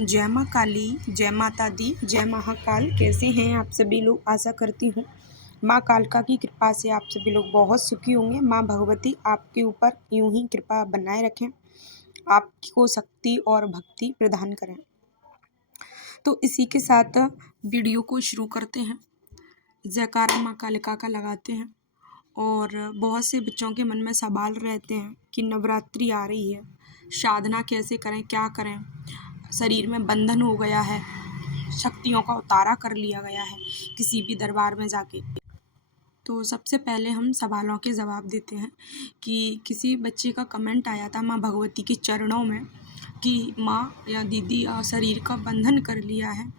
जय माँ काली, जय माता दी, जय महाकाल। कैसे हैं आप सभी लोग? आशा करती हूँ माँ कालका की कृपा से आप सभी लोग बहुत सुखी होंगे। माँ भगवती आपके ऊपर यूं ही कृपा बनाए रखें, आपको शक्ति और भक्ति प्रदान करें। तो इसी के साथ वीडियो को शुरू करते हैं। जयकारा माँ कालिका का लगाते हैं। और बहुत से बच्चों के मन में सवाल रहते हैं कि नवरात्रि आ रही है, साधना कैसे करें, क्या करें, शरीर में बंधन हो गया है, शक्तियों का उतारा कर लिया गया है किसी भी दरबार में जाके। तो सबसे पहले हम सवालों के जवाब देते हैं कि किसी बच्चे का कमेंट आया था माँ भगवती के चरणों में कि माँ या दीदी शरीर का बंधन कर लिया है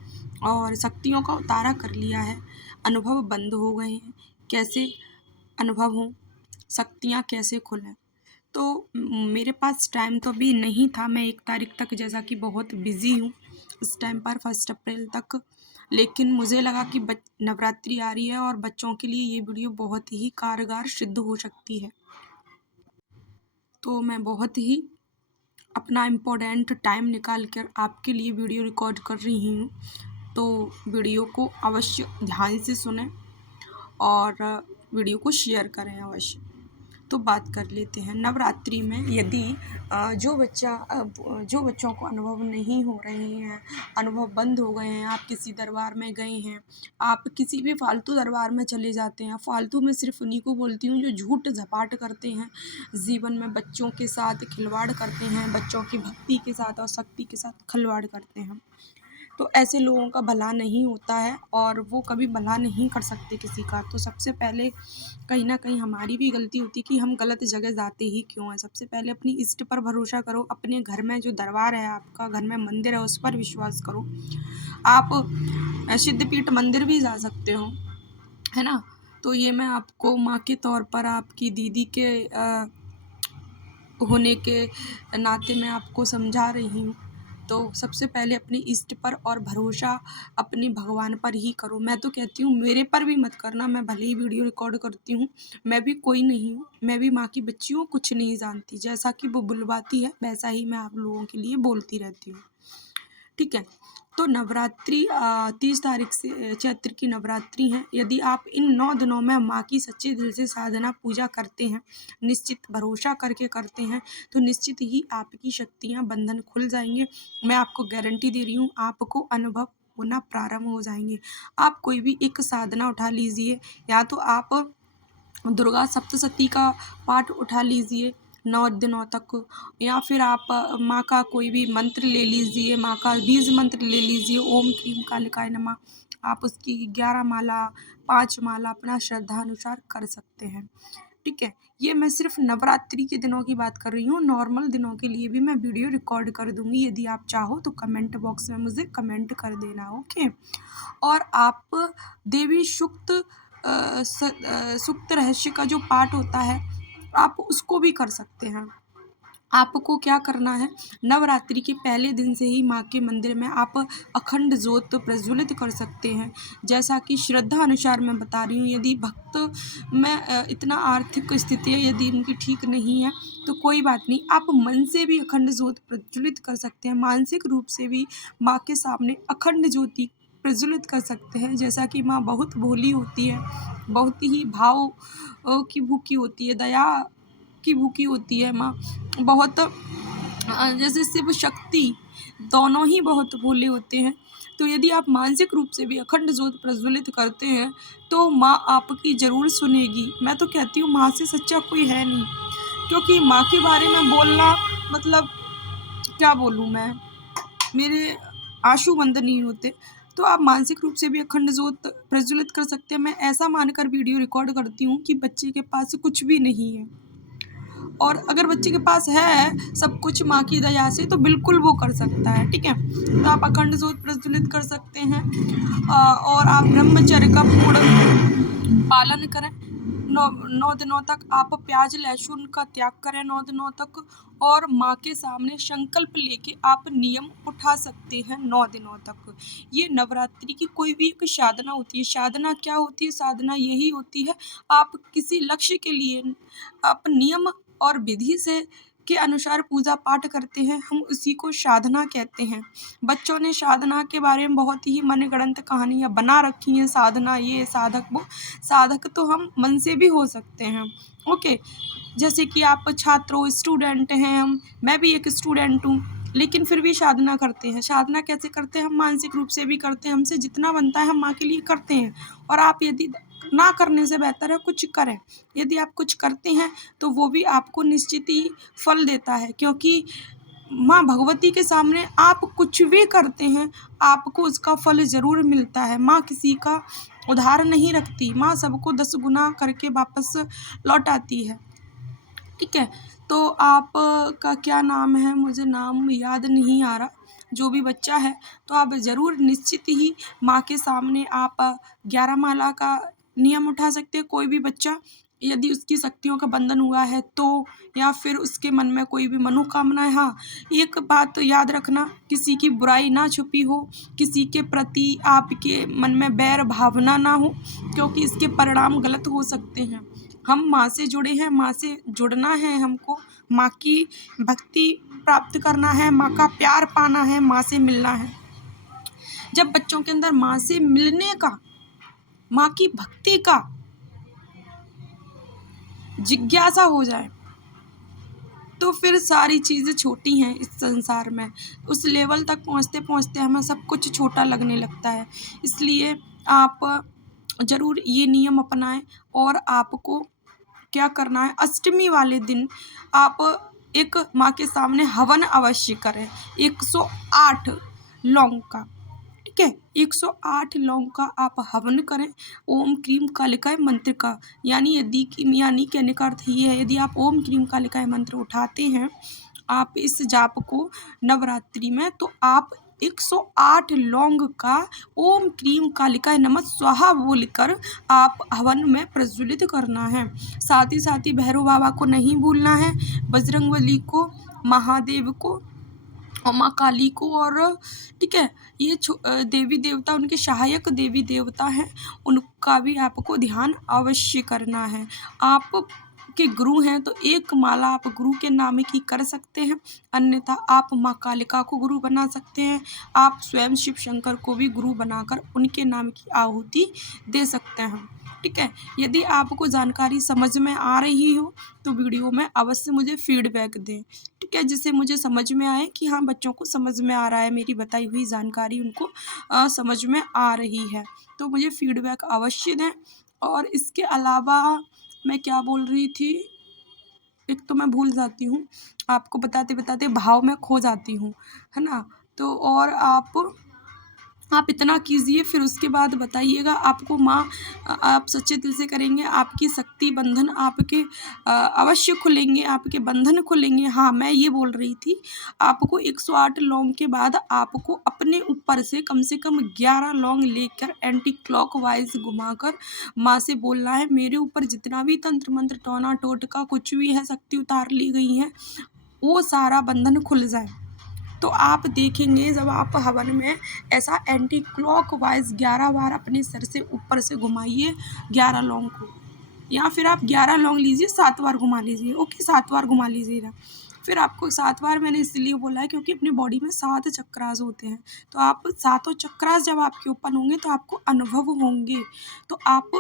और शक्तियों का उतारा कर लिया है, अनुभव बंद हो गए हैं, कैसे अनुभव हो, शक्तियाँ कैसे खुलें। तो मेरे पास टाइम तो अभी नहीं था, मैं 1 तारीख तक जैसा कि बहुत बिज़ी हूँ इस टाइम पर 1 अप्रैल तक, लेकिन मुझे लगा कि नवरात्रि आ रही है और बच्चों के लिए ये वीडियो बहुत ही कारगर सिद्ध हो सकती है। तो मैं बहुत ही अपना इम्पोर्टेंट टाइम निकाल कर आपके लिए वीडियो रिकॉर्ड कर रही हूँ। तो वीडियो को अवश्य ध्यान से सुनें और वीडियो को शेयर करें अवश्य। तो बात कर लेते हैं नवरात्रि में। यदि जो बच्चों को अनुभव नहीं हो रहे हैं, अनुभव बंद हो गए हैं, आप किसी दरबार में गए हैं, आप किसी भी फालतू दरबार में चले जाते हैं, फालतू में सिर्फ उन्हीं को बोलती हूँ जो झूठ झपाट करते हैं, जीवन में बच्चों के साथ खिलवाड़ करते हैं, बच्चों की भक्ति के साथ और शक्ति के साथ खिलवाड़ करते हैं। तो ऐसे लोगों का भला नहीं होता है और वो कभी भला नहीं कर सकते किसी का। तो सबसे पहले कहीं ना कहीं हमारी भी गलती होती है कि हम गलत जगह जाते ही क्यों हैं। सबसे पहले अपनी इष्ट पर भरोसा करो, अपने घर में जो दरबार है, आपका घर में मंदिर है, उस पर विश्वास करो। आप सिद्धपीठ मंदिर भी जा सकते हो, है ना। तो ये मैं आपको माँ के तौर पर, आपकी दीदी के होने के नाते मैं आपको समझा रही हूँ। तो सबसे पहले अपनी इष्ट पर और भरोसा अपने भगवान पर ही करो। मैं तो कहती हूँ मेरे पर भी मत करना, मैं भले ही वीडियो रिकॉर्ड करती हूँ, मैं भी कोई नहीं हूँ, मैं भी माँ की बच्ची हूँ, कुछ नहीं जानती। जैसा कि वो बुलवाती है वैसा ही मैं आप लोगों के लिए बोलती रहती हूँ, ठीक है। तो नवरात्रि 30 तारीख से चैत्र की नवरात्रि है। यदि आप इन 9 दिनों में माँ की सच्चे दिल से साधना पूजा करते हैं, निश्चित भरोसा करके करते हैं, तो निश्चित ही आपकी शक्तियाँ बंधन खुल जाएंगे। मैं आपको गारंटी दे रही हूँ, आपको अनुभव होना प्रारंभ हो जाएंगे। आप कोई भी एक साधना उठा लीजिए, या तो आप दुर्गा सप्तशती का पाठ उठा लीजिए 9 दिनों तक, या फिर आप माँ का कोई भी मंत्र ले लीजिए, माँ का बीज मंत्र ले लीजिए, ओम क्रीम कालिकाय नमः। आप उसकी 11 माला 5 माला अपना श्रद्धा अनुसार कर सकते हैं, ठीक है। ये मैं सिर्फ नवरात्रि के दिनों की बात कर रही हूँ, नॉर्मल दिनों के लिए भी मैं वीडियो रिकॉर्ड कर दूंगी। यदि आप चाहो तो कमेंट बॉक्स में मुझे कमेंट कर देना, ओके। और आप देवी सुक्त रहस्य का जो पाठ होता है, आप उसको भी कर सकते हैं। आपको क्या करना है, नवरात्रि के पहले दिन से ही माँ के मंदिर में आप अखंड ज्योत प्रज्वलित कर सकते हैं। जैसा कि श्रद्धा अनुसार मैं बता रही हूँ। यदि भक्त में इतना आर्थिक स्थिति है, यदि उनकी ठीक नहीं है, तो कोई बात नहीं, आप मन से भी अखंड ज्योत प्रज्वलित कर सकते हैं। मानसिक रूप से भी माँ के सामने अखंड ज्योति प्रज्वलित कर सकते हैं। जैसा कि माँ बहुत भोली होती है, बहुत ही भाव की भूखी होती है, दया की भूखी होती है माँ, बहुत जैसे शिव शक्ति दोनों ही बहुत भोले होते हैं। तो यदि आप मानसिक रूप से भी अखंड ज्योत प्रज्वलित करते हैं तो माँ आपकी ज़रूर सुनेगी। मैं तो कहती हूँ माँ से सच्चा कोई है नहीं, क्योंकि माँ के बारे में बोलना मतलब क्या बोलूँ मैं, मेरे आंसू बंद नहीं होते। तो आप मानसिक रूप से भी अखंड ज्योत प्रज्वलित कर सकते हैं। मैं ऐसा मानकर वीडियो रिकॉर्ड करती हूँ कि बच्चे के पास कुछ भी नहीं है, और अगर बच्चे के पास है सब कुछ माँ की दया से, तो बिल्कुल वो कर सकता है, ठीक है। तो आप अखंड ज्योत प्रज्वलित कर सकते हैं। और आप ब्रह्मचर्य का पूर्ण पालन करें। 9 दिनों तक आप प्याज लहसुन का त्याग करें 9 दिनों तक, और माँ के सामने संकल्प लेके आप नियम उठा सकते हैं 9 दिनों तक। ये नवरात्रि की कोई भी एक साधना होती है। साधना क्या होती है? साधना यही होती है, आप किसी लक्ष्य के लिए आप नियम और विधि से के अनुसार पूजा पाठ करते हैं, हम उसी को साधना कहते हैं। बच्चों ने साधना के बारे में बहुत ही मनगढ़ंत कहानियाँ बना रखी हैं, साधना ये, साधक वो। साधक तो हम मन से भी हो सकते हैं। ओके, जैसे कि आप छात्र हो, स्टूडेंट हैं, मैं भी एक स्टूडेंट हूँ, लेकिन फिर भी साधना करते हैं। साधना कैसे करते हैं? हम मानसिक रूप से भी करते हैं, हमसे जितना बनता है हम माँ के लिए करते हैं। और आप यदि ना करने से बेहतर है कुछ करें। यदि आप कुछ करते हैं तो वो भी आपको निश्चित ही फल देता है, क्योंकि माँ भगवती के सामने आप कुछ भी करते हैं आपको उसका फल ज़रूर मिलता है। माँ किसी का उधार नहीं रखती, माँ सबको 10 गुना करके वापस लौटाती है। ठीक है, तो आप का क्या नाम है? मुझे नाम याद नहीं आ रहा। जो भी बच्चा है तो आप ज़रूर निश्चित ही माँ के सामने आप 11 माला का नियम उठा सकते हैं। कोई भी बच्चा यदि उसकी शक्तियों का बंधन हुआ है तो, या फिर उसके मन में कोई भी मनोकामना है। हाँ, एक बात तो याद रखना, किसी की बुराई ना छुपी हो, किसी के प्रति आपके मन में बैर भावना ना हो, क्योंकि इसके परिणाम गलत हो सकते हैं। हम माँ से जुड़े हैं, माँ से जुड़ना है हमको, माँ की भक्ति प्राप्त करना है, माँ का प्यार पाना है, माँ से मिलना है। जब बच्चों के अंदर माँ से मिलने का, माँ की भक्ति का जिज्ञासा हो जाए तो फिर सारी चीज़ें छोटी हैं इस संसार में। उस लेवल तक पहुँचते पहुँचते हमें सब कुछ छोटा लगने लगता है। इसलिए आप ज़रूर ये नियम अपनाएं। और आपको क्या करना है, अष्टमी वाले दिन आप एक माँ के सामने हवन अवश्य करें, 108 लौंग का। ठीक है, 108 लौंग का आप हवन करें ओम क्रीम कालिकाय मंत्र का। यानी कहने का अर्थ ये है, यदि आप ओम क्रीम कालिकाय मंत्र उठाते हैं आप इस जाप को नवरात्रि में, तो आप 108 लौंग का ओम क्रीम कालिकाय नमः स्वाहा बोलकर आप हवन में प्रज्वलित करना है। साथ ही भैरव बाबा को नहीं भूलना है, बजरंगबली को, महादेव को और माँ काली को। और ठीक है, ये देवी देवता, उनके सहायक देवी देवता हैं, उनका भी आपको ध्यान अवश्य करना है। आप के गुरु हैं तो एक माला आप गुरु के नाम की कर सकते हैं, अन्यथा आप माँ कालिका को गुरु बना सकते हैं। आप स्वयं शिव शंकर को भी गुरु बनाकर उनके नाम की आहुति दे सकते हैं। ठीक है, यदि आपको जानकारी समझ में आ रही हो तो वीडियो में अवश्य मुझे फीडबैक दें। ठीक है, जिससे मुझे समझ में आए कि हाँ, बच्चों को समझ में आ रहा है, मेरी बताई हुई जानकारी उनको समझ में आ रही है। तो मुझे फीडबैक अवश्य दें। और इसके अलावा मैं क्या बोल रही थी, एक तो मैं भूल जाती हूँ, आपको बताते बताते भाव में खो जाती हूँ, है ना। तो और आप इतना कीजिए, फिर उसके बाद बताइएगा आपको माँ, आप सच्चे दिल से करेंगे, आपकी शक्ति बंधन आपके अवश्य खुलेंगे, आपके बंधन खुलेंगे। हाँ, मैं ये बोल रही थी, आपको 108 लौंग के बाद आपको अपने ऊपर से कम 11 लौंग लेकर एंटी क्लॉकवाइज घुमाकर माँ से बोलना है, मेरे ऊपर जितना भी तंत्र मंत्र टोना टोटका कुछ भी है, शक्ति उतार ली गई है, वो सारा बंधन खुल जाए। तो आप देखेंगे जब आप हवन में ऐसा एंटी क्लॉकवाइज 11 बार अपने सर से ऊपर से घुमाइए 11 लौंग को, या फिर आप 11 लौंग लीजिए 7 बार घुमा लीजिए। ओके, 7 बार घुमा लीजिएगा। फिर आपको 7 बार मैंने इसलिए बोला है क्योंकि अपनी बॉडी में 7 चक्रास होते हैं, तो आप 7 चक्रास जब आपके ओपन होंगे तो आपको अनुभव होंगे। तो आप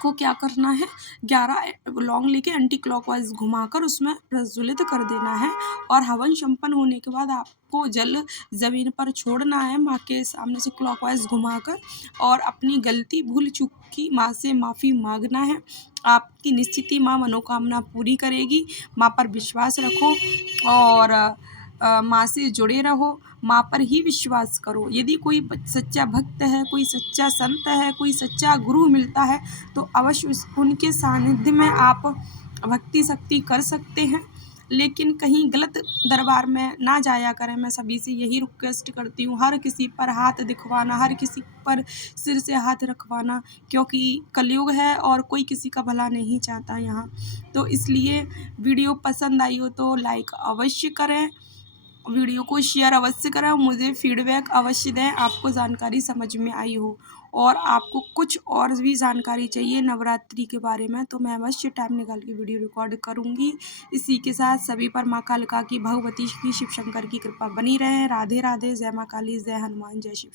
को क्या करना है, 11 लौंग लेके एंटी क्लॉकवाइज घुमाकर उसमें प्रज्वलित कर देना है। और हवन संपन्न होने के बाद आपको जल ज़मीन पर छोड़ना है माँ के सामने से क्लॉकवाइज घुमाकर, और अपनी गलती भूल चूक की माँ से माफ़ी मांगना है। आपकी निश्चित ही माँ मनोकामना पूरी करेगी। माँ पर विश्वास रखो और माँ से जुड़े रहो, माँ पर ही विश्वास करो। यदि कोई सच्चा भक्त है, कोई सच्चा संत है, कोई सच्चा गुरु मिलता है तो अवश्य उनके सानिध्य में आप भक्ति शक्ति कर सकते हैं, लेकिन कहीं गलत दरबार में ना जाया करें। मैं सभी से यही रिक्वेस्ट करती हूँ, हर किसी पर हाथ दिखवाना, हर किसी पर सिर से हाथ रखवाना, क्योंकि कलयुग है और कोई किसी का भला नहीं चाहता यहाँ। तो इसलिए वीडियो पसंद आई हो तो लाइक अवश्य करें, वीडियो को शेयर अवश्य करें, मुझे फीडबैक अवश्य दें आपको जानकारी समझ में आई हो। और आपको कुछ और भी जानकारी चाहिए नवरात्रि के बारे में तो मैं अवश्य टाइम निकाल के वीडियो रिकॉर्ड करूँगी। इसी के साथ सभी पर माँ कालिका की, भगवती की, शिव शंकर की कृपा बनी रहे। राधे राधे। जय माँ काली, जय हनुमान, जय शिव।